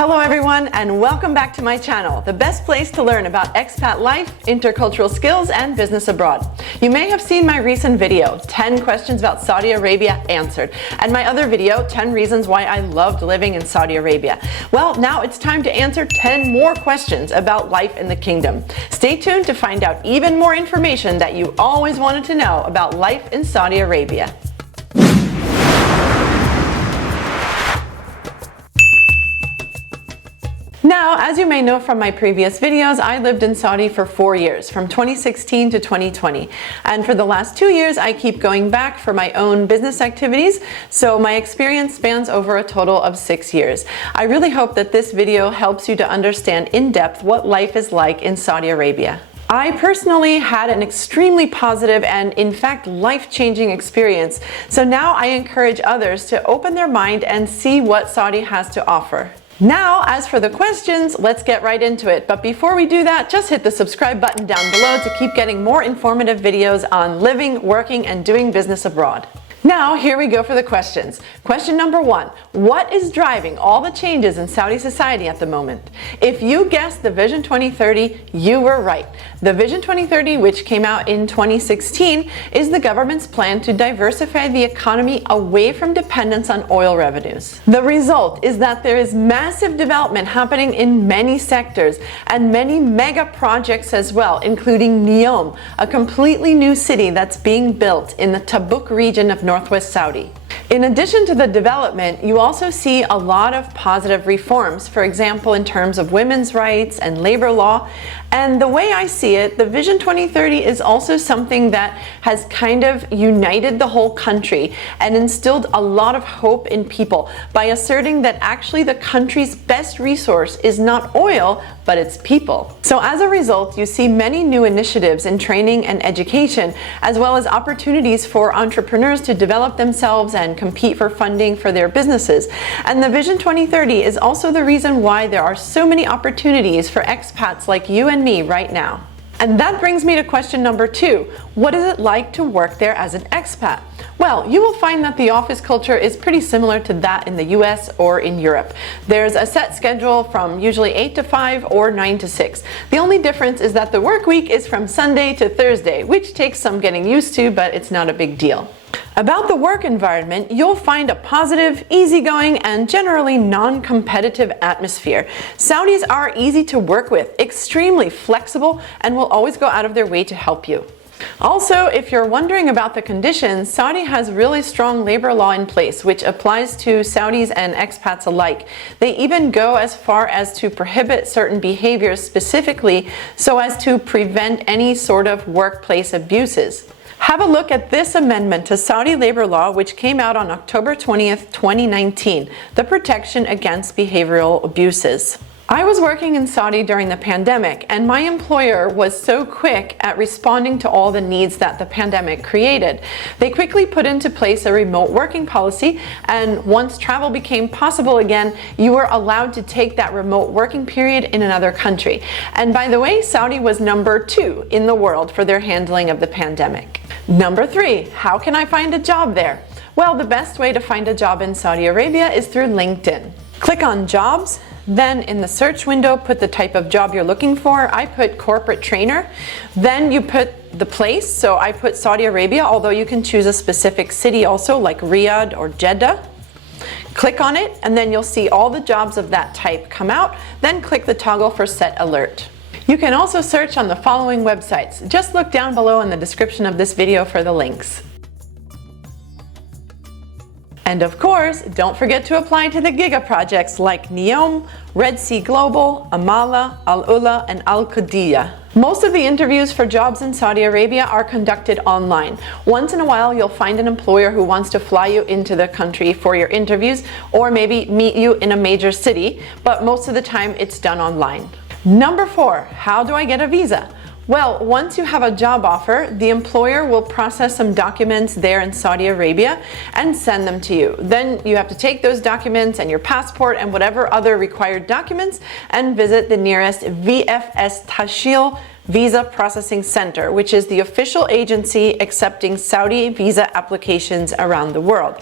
Hello everyone, and welcome back to my channel, the best place to learn about expat life, intercultural skills, and business abroad. You may have seen my recent video, 10 questions about Saudi Arabia answered, and my other video, 10 reasons why I loved living in Saudi Arabia. Well, now it's time to answer 10 more questions about life in the kingdom. Stay tuned to find out even more information that you always wanted to know about life in Saudi Arabia. Now, as you may know from my previous videos, I lived in Saudi for 4 years, from 2016 to 2020. And for the last 2 years, I keep going back for my own business activities, so my experience spans over a total of 6 years. I really hope that this video helps you to understand in depth what life is like in Saudi Arabia. I personally had an extremely positive and, in fact, life-changing experience, so now I encourage others to open their mind and see what Saudi has to offer. Now, as for the questions, let's get right into it. But before we do that, just hit the subscribe button down below to keep getting more informative videos on living, working, and doing business abroad. Now, here we go for the questions. Question number 1. What is driving all the changes in Saudi society at the moment? If you guessed the Vision 2030, you were right. The Vision 2030, which came out in 2016, is the government's plan to diversify the economy away from dependence on oil revenues. The result is that there is massive development happening in many sectors and many mega projects as well, including Neom, a completely new city that's being built in the Tabuk region of Northwest Saudi. In addition to the development, you also see a lot of positive reforms, for example, in terms of women's rights and labor law. And the way I see it, the Vision 2030 is also something that has kind of united the whole country and instilled a lot of hope in people by asserting that actually the country's best resource is not oil, but it's people. So as a result, you see many new initiatives in training and education, as well as opportunities for entrepreneurs to develop themselves and compete for funding for their businesses. And the Vision 2030 is also the reason why there are so many opportunities for expats like you and me right now. And that brings me to question number 2. What is it like to work there as an expat? Well, you will find that the office culture is pretty similar to that in the US or in Europe. There's a set schedule from usually 8 to 5 or 9 to 6. The only difference is that the work week is from Sunday to Thursday, which takes some getting used to, but it's not a big deal. About the work environment, you'll find a positive, easygoing, and generally non-competitive atmosphere. Saudis are easy to work with, extremely flexible, and will always go out of their way to help you. Also, if you're wondering about the conditions, Saudi has really strong labor law in place, which applies to Saudis and expats alike. They even go as far as to prohibit certain behaviors specifically so as to prevent any sort of workplace abuses. Have a look at this amendment to Saudi labor law, which came out on October 20th, 2019, the protection against behavioral abuses. I was working in Saudi during the pandemic, and my employer was so quick at responding to all the needs that the pandemic created. They quickly put into place a remote working policy, and once travel became possible again, you were allowed to take that remote working period in another country. And by the way, Saudi was number 2 in the world for their handling of the pandemic. Number 3, how can I find a job there? Well, the best way to find a job in Saudi Arabia is through LinkedIn. Click on Jobs. Then in the search window, put the type of job you're looking for. I put corporate trainer. Then you put the place. So I put Saudi Arabia, although you can choose a specific city also, like Riyadh or Jeddah. Click on it, and then you'll see all the jobs of that type come out. Then click the toggle for set alert. You can also search on the following websites. Just look down below in the description of this video for the links. And of course, don't forget to apply to the Giga projects like Neom, Red Sea Global, Amala, Al-Ula, and Al-Qudiyya. Most of the interviews for jobs in Saudi Arabia are conducted online. Once in a while, you'll find an employer who wants to fly you into the country for your interviews or maybe meet you in a major city, but most of the time it's done online. Number 4, how do I get a visa? Well, once you have a job offer, the employer will process some documents there in Saudi Arabia and send them to you. Then you have to take those documents and your passport and whatever other required documents and visit the nearest VFS Tashil Visa Processing Center, which is the official agency accepting Saudi visa applications around the world.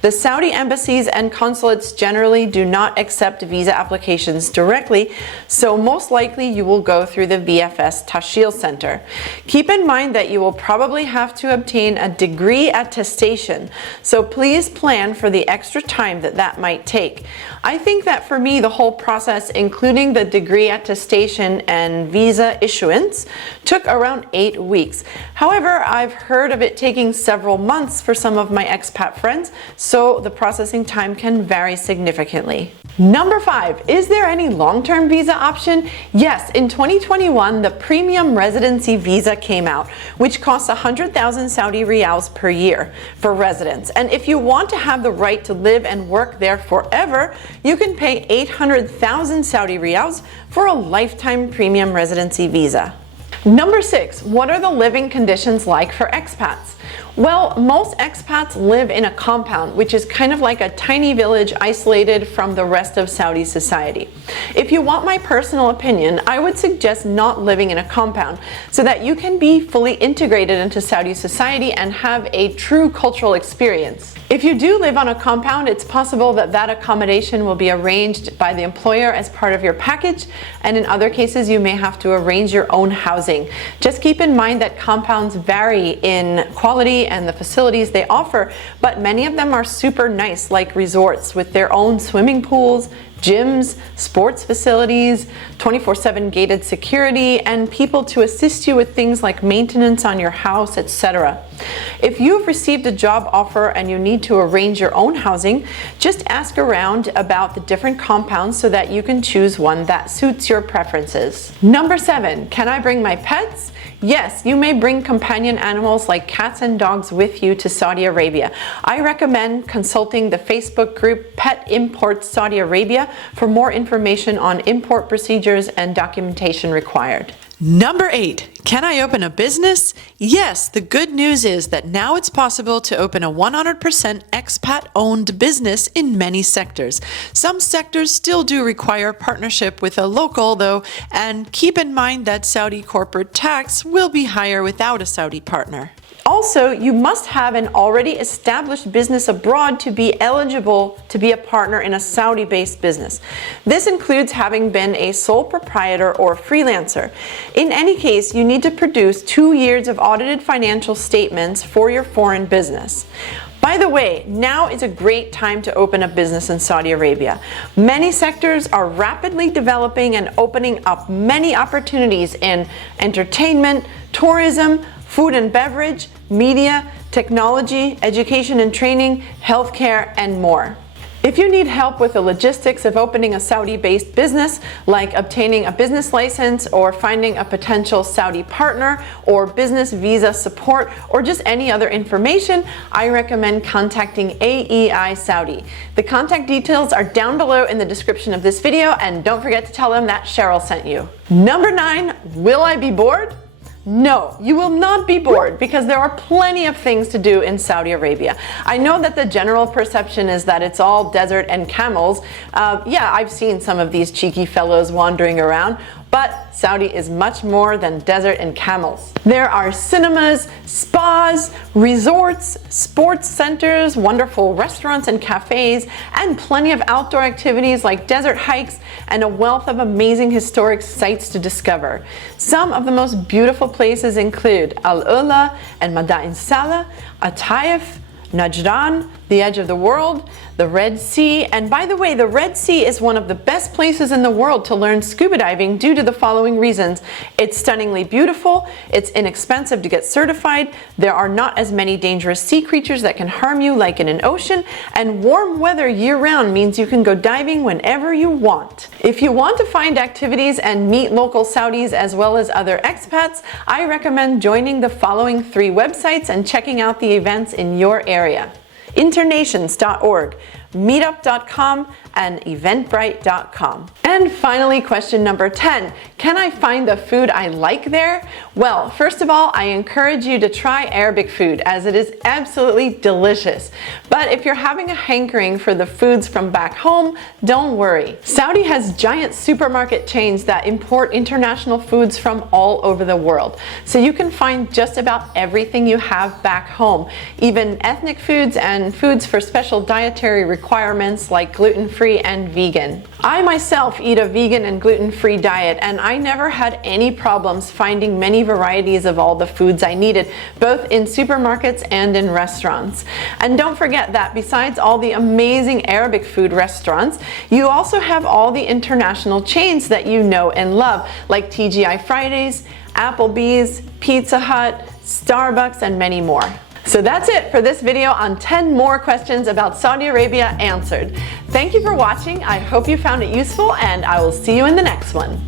The Saudi embassies and consulates generally do not accept visa applications directly, so most likely you will go through the VFS Tashil Center. Keep in mind that you will probably have to obtain a degree attestation, so please plan for the extra time that might take. I think that for me, the whole process, including the degree attestation and visa issuance, took around 8 weeks. However, I've heard of it taking several months for some of my expat friends, so the processing time can vary significantly. Number 5, is there any long-term visa option? Yes, in 2021, the Premium Residency Visa came out, which costs 100,000 Saudi riyals per year for residents. And if you want to have the right to live and work there forever, you can pay 800,000 Saudi riyals for a lifetime Premium Residency Visa. Number 6, what are the living conditions like for expats? Well, most expats live in a compound, which is kind of like a tiny village isolated from the rest of Saudi society. If you want my personal opinion, I would suggest not living in a compound so that you can be fully integrated into Saudi society and have a true cultural experience. If you do live on a compound, it's possible that accommodation will be arranged by the employer as part of your package, and in other cases you may have to arrange your own housing. Just keep in mind that compounds vary in quality and the facilities they offer, but many of them are super nice, like resorts with their own swimming pools, gyms, sports facilities, 24/7 gated security, and people to assist you with things like maintenance on your house, etc. If you've received a job offer and you need to arrange your own housing, just ask around about the different compounds so that you can choose one that suits your preferences. Number 7, can I bring my pets? Yes, you may bring companion animals like cats and dogs with you to Saudi Arabia. I recommend consulting the Facebook group Pet Imports Saudi Arabia for more information on import procedures and documentation required. Number 8, can I open a business? Yes, the good news is that now it's possible to open a 100% expat-owned business in many sectors. Some sectors still do require partnership with a local though, and keep in mind that Saudi corporate tax will be higher without a Saudi partner. Also, you must have an already established business abroad to be eligible to be a partner in a Saudi-based business. This includes having been a sole proprietor or freelancer. In any case, you need to produce 2 years of audited financial statements for your foreign business. By the way, now is a great time to open a business in Saudi Arabia. Many sectors are rapidly developing and opening up many opportunities in entertainment, tourism, food and beverage, media, technology, education and training, healthcare, and more. If you need help with the logistics of opening a Saudi-based business, like obtaining a business license or finding a potential Saudi partner or business visa support or just any other information, I recommend contacting AEI Saudi. The contact details are down below in the description of this video, and don't forget to tell them that Cheryl sent you. Number 9, will I be bored? No, you will not be bored because there are plenty of things to do in Saudi Arabia. I know that the general perception is that it's all desert and camels. Yeah, I've seen some of these cheeky fellows wandering around, but Saudi is much more than desert and camels. There are cinemas, spas, resorts, sports centers, wonderful restaurants and cafes, and plenty of outdoor activities like desert hikes and a wealth of amazing historic sites to discover. Some of the most beautiful places include Al-Ula and Madain Salah, Ataif, Najran, the edge of the world, the Red Sea. And by the way, the Red Sea is one of the best places in the world to learn scuba diving due to the following reasons. It's stunningly beautiful, it's inexpensive to get certified, there are not as many dangerous sea creatures that can harm you like in an ocean, and warm weather year-round means you can go diving whenever you want. If you want to find activities and meet local Saudis as well as other expats, I recommend joining the following 3 websites and checking out the events in your area: internations.org, meetup.com, and eventbrite.com. And finally, question number 10. Can I find the food I like there? Well, first of all, I encourage you to try Arabic food as it is absolutely delicious. But if you're having a hankering for the foods from back home, don't worry. Saudi has giant supermarket chains that import international foods from all over the world. So you can find just about everything you have back home, even ethnic foods and foods for special dietary requirements like gluten-free and vegan. I myself eat a vegan and gluten-free diet, and I never had any problems finding many varieties of all the foods I needed, both in supermarkets and in restaurants. And don't forget that besides all the amazing Arabic food restaurants, you also have all the international chains that you know and love, like TGI Fridays, Applebee's, Pizza Hut, Starbucks, and many more. So that's it for this video on 10 more questions about Saudi Arabia answered. Thank you for watching. I hope you found it useful, and I will see you in the next one.